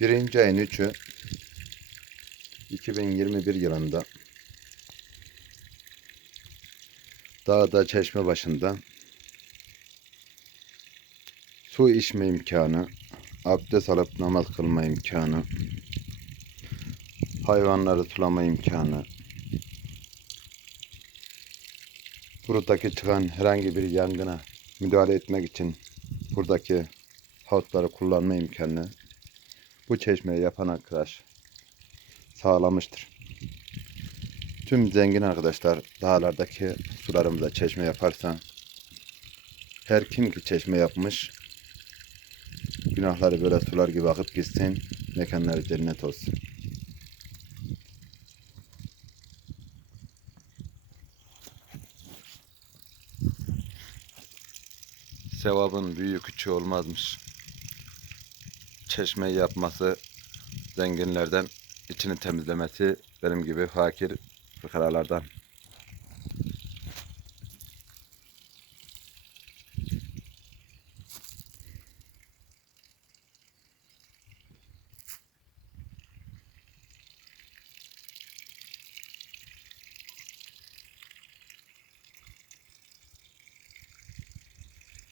Birinci ayın 3'ü 2021 yılında dağda çeşme başında su içme imkanı, abdest alıp namaz kılma imkanı, hayvanları sulama imkanı, buradaki çıkan herhangi bir yangına müdahale etmek için buradaki havuzları kullanma imkanı bu çeşmeyi yapan arkadaş sağlamıştır. Tüm zengin arkadaşlar dağlardaki sularımıza çeşme yaparsa her kim ki çeşme yapmış günahları böyle sular gibi akıp gitsin mekanları cennet olsun. Sevabın büyüğü küçüğü olmazmış. Çeşmeyi yapması zenginlerden, içini temizlemesi benim gibi fakir fıkaralardan.